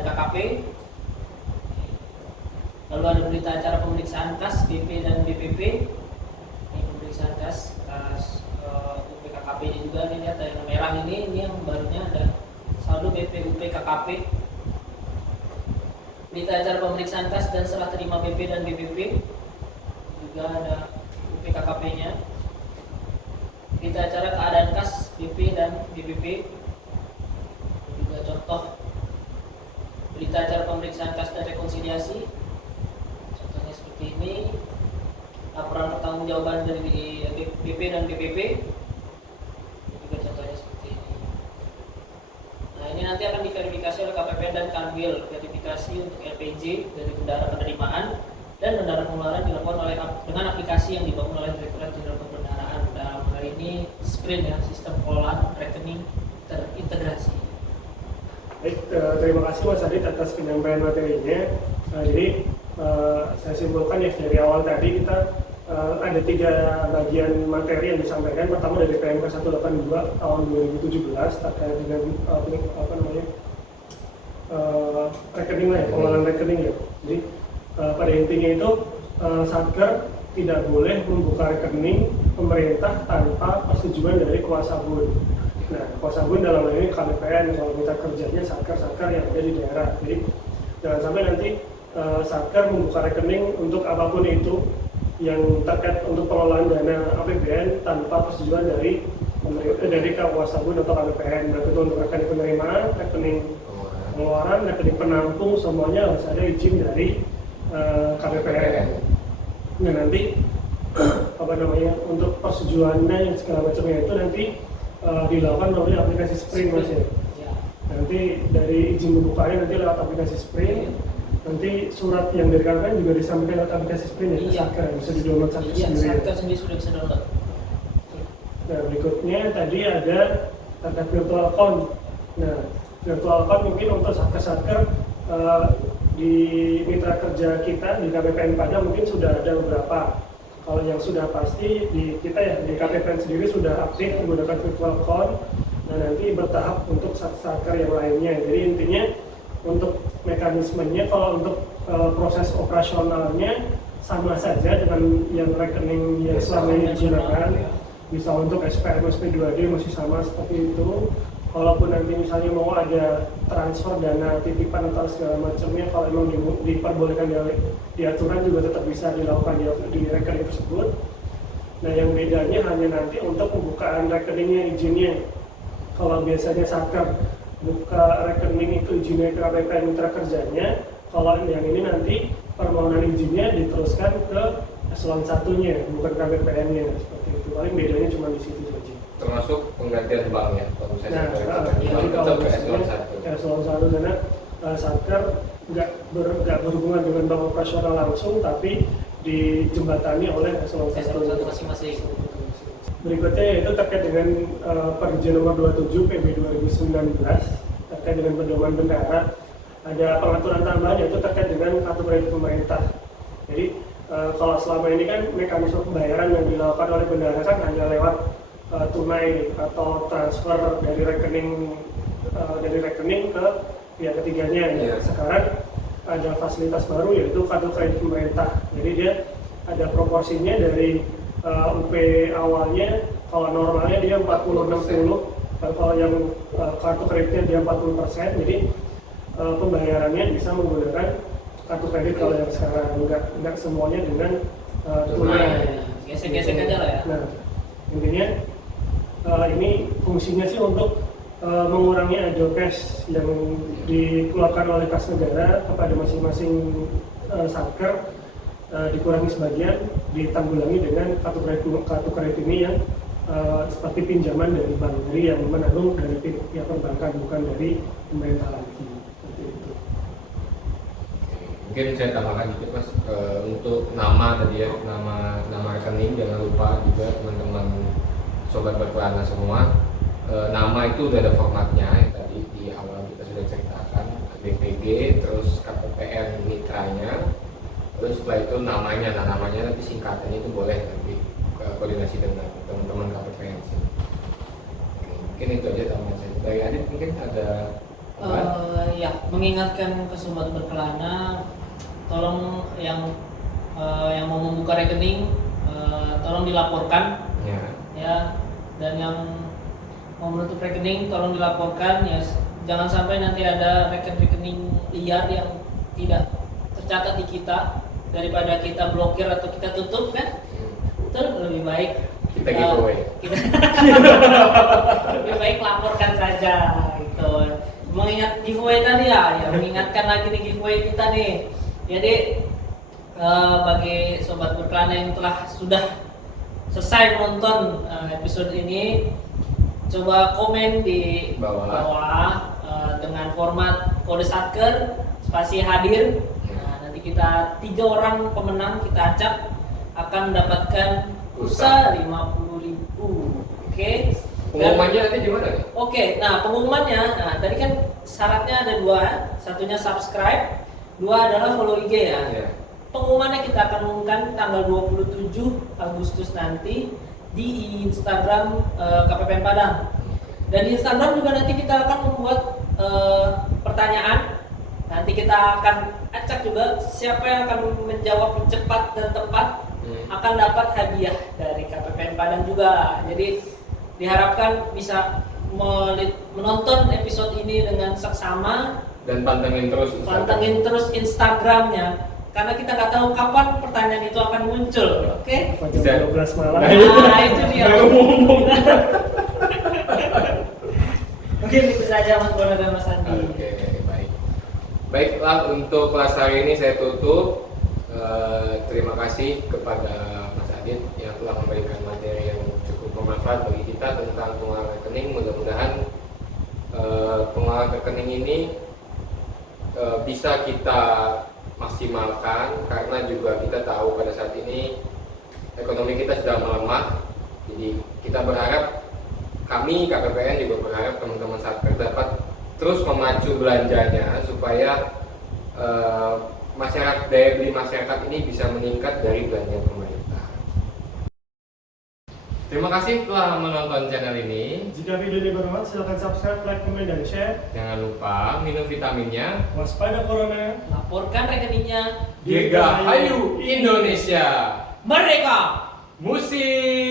KKP. Lalu ada berita acara pemeriksaan kas BP dan BPP. Ini pemeriksaan kas UP KKP-nya juga nih, lihat yang merah ini yang barunya ada saldo BP UP KKP. Berita acara pemeriksaan kas dan serah terima BP dan BPP juga ada UP KKP-nya. Berita acara keadaan kas BP dan BPP juga contoh. Berita acara pemeriksaan kas dan rekonsiliasi, contohnya seperti ini. Laporan pertanggungjawaban dari BP dan BPP juga contohnya seperti ini. Nah ini nanti akan diverifikasi oleh KPPN dan Kanwil. Verifikasi untuk LPJ dari bendahara penerimaan dan bendahara pengeluaran dilakukan dengan aplikasi yang dibangun oleh Direktorat Jenderal Pembendaharaan. Dalam hal ini SPRINT ya, Sistem Pengelolaan Rekening Terintegrasi. Baik, terima kasih Mas Adit atas penyampaian materinya. Jadi saya simpulkan ya dari awal tadi kita ada 3 bagian materi yang disampaikan. Pertama dari PMK 182 tahun 2017 terkait dengan rekening lah ya, pengelolaan rekening ya. Jadi pada intinya itu Satker tidak boleh membuka rekening pemerintah tanpa persetujuan dari kuasa bun. Nah, kuasa bun dalam hal ini KPPN, kalau kita kerjanya Satker yang ada di daerah. Jadi jangan sampai nanti Satker membuka rekening untuk apapun itu yang terkait untuk pengelolaan dana APBN tanpa persetujuan dari kuasa bun atau KPPN. Nah, itu untuk rekening penerimaan, rekening pengeluaran, rekening penampung, semuanya harus ada izin dari KPPN. Nah nanti untuk persetujuannya yang segala macamnya itu nanti dilakukan melalui aplikasi SPRINT Mas ya. Nanti dari izin pembukanya nanti lewat aplikasi SPRINT. Nanti surat yang dari KPPN juga disampaikan lewat aplikasi SPRINT ya. Satker bisa di-download sendiri. Satker sendiri sudah bisa download. Nah berikutnya tadi ada terkait virtual account. Nah virtual account mungkin untuk Satker di mitra kerja kita di KPPN Padang mungkin sudah ada beberapa. Kalau yang sudah pasti di kita ya di KPPN sendiri sudah aktif menggunakan virtual account. Nah nanti bertahap untuk Satker yang lainnya. Jadi intinya untuk mekanismenya kalau untuk proses operasionalnya sama saja dengan yang rekening yang selama ini digunakan. Bisa untuk SPM, SP2D masih sama seperti itu. Kalaupun nanti misalnya mau ada transfer dana titipan atau segala macamnya, kalau memang diperbolehkan di aturan juga tetap bisa dilakukan di rekening tersebut. Nah yang bedanya hanya nanti untuk pembukaan rekeningnya izinnya. Kalau biasanya Satker buka rekening itu izinnya ke KPPN mitra kerjanya, kalau yang ini nanti permohonan izinnya diteruskan ke eselon 1-nya, bukan KPPN-nya seperti itu. Paling bedanya cuma di situ saja. Termasuk penggantian bank ya, kalau misalnya jadi kalau ke eselon 1. Eselon 1 karena Satker nggak berhubungan dengan bank operasional langsung, tapi dijembatani oleh eselon 1 masing-masing. Berikutnya yaitu terkait dengan Perjanjian nomor 27 PB 2019 terkait dengan pedoman bendahara. Ada pengaturan tambahan yaitu terkait dengan kartu kredit pemerintah. Jadi Kalau selama ini kan mekanisme pembayaran yang dilakukan oleh bendahara kan hanya lewat tunai atau transfer dari rekening ke pihak ketiganya. Iya. Sekarang ada fasilitas baru yaitu kartu kredit pemerintah. Jadi dia ada proporsinya dari UP awalnya, kalau normalnya dia 40-60, kalau yang kartu kreditnya dia 40%, jadi pembayarannya bisa menggunakan kartu kredit kalau yang sekarang, enggak semuanya dengan tunai. Gesek-gesek aja lah ya. Nah, intinya ini fungsinya sih untuk mengurangi ajo cash yang dikeluarkan oleh kas negara kepada masing-masing satker, dikurangi sebagian, ditanggulangi dengan kartu kredit ini yang seperti pinjaman dari bank, jadi yang menanggung dari pihak perbankan, bukan dari pemerintah lagi. Seperti itu. Mungkin saya tambahkan dikit Mas, untuk nama tadi ya, nama rekening jangan lupa juga teman-teman sobat berkelana semua, nama itu udah ada formatnya yang tadi di awal kita sudah ceritakan, BPG, terus KPPN mitranya, terus setelah itu namanya, nah namanya nanti singkatannya itu boleh nanti koordinasi dengan teman-teman KPPN sih. Mungkin itu aja tambahan saya. Dari Adit mungkin ada Ya, mengingatkan ke sobat berkelana, tolong yang mau membuka rekening, tolong dilaporkan ya, dan yang mau menutup rekening tolong dilaporkan ya, jangan sampai nanti ada rekening liar yang tidak tercatat di kita, daripada kita blokir atau kita tutup kan, itu lebih baik kita giveaway. Lebih baik laporkan saja gitu. Mengingat giveaway tadi ya mengingatkan lagi nih giveaway kita nih. Jadi bagi sobat berkelana yang sudah selesai menonton episode ini, coba komen di bawah dengan format kode satker spasi hadir. Nah, nanti kita 3 orang pemenang kita acak akan mendapatkan pulsa 50.000. Oke. Pengumumannya nanti gimana nih? Oke, nah pengumumannya, tadi kan syaratnya ada 2, satunya subscribe, 2 adalah follow IG ya. Yeah. Pengumumannya kita akan umumkan tanggal 27 Agustus nanti di Instagram KPPN Padang. Dan di Instagram juga nanti kita akan membuat pertanyaan. Nanti kita akan acak juga siapa yang akan menjawab cepat dan tepat akan dapat hadiah dari KPPN Padang juga. Jadi diharapkan bisa menonton episode ini dengan seksama dan pantengin terus Instagramnya, karena kita nggak tahu kapan pertanyaan itu akan muncul. Oke? Jam 12 malam. Nah, itu dia. Mungkin itu saja Mas Bono dan Mas Andi. Oke, baiklah, untuk kelas hari ini saya tutup. Terima kasih kepada Mas Adit yang telah memberikan materi yang cukup bermanfaat bagi kita tentang pengelolaan rekening. Mudah-mudahan pengelolaan rekening ini bisa kita maksimalkan, karena juga kita tahu pada saat ini ekonomi kita sedang melemah. Jadi kita berharap, kami KPPN juga berharap teman-teman satker dapat terus memacu belanjanya supaya daya beli masyarakat ini bisa meningkat dari belanja pemerintah. Terima kasih telah menonton channel ini. Jika video ini bermanfaat, silakan subscribe, like, komen, dan share. Jangan lupa minum vitaminnya. Waspada corona. Laporkan rekeningnya. Dirgahayu Indonesia. Merdeka! Musik.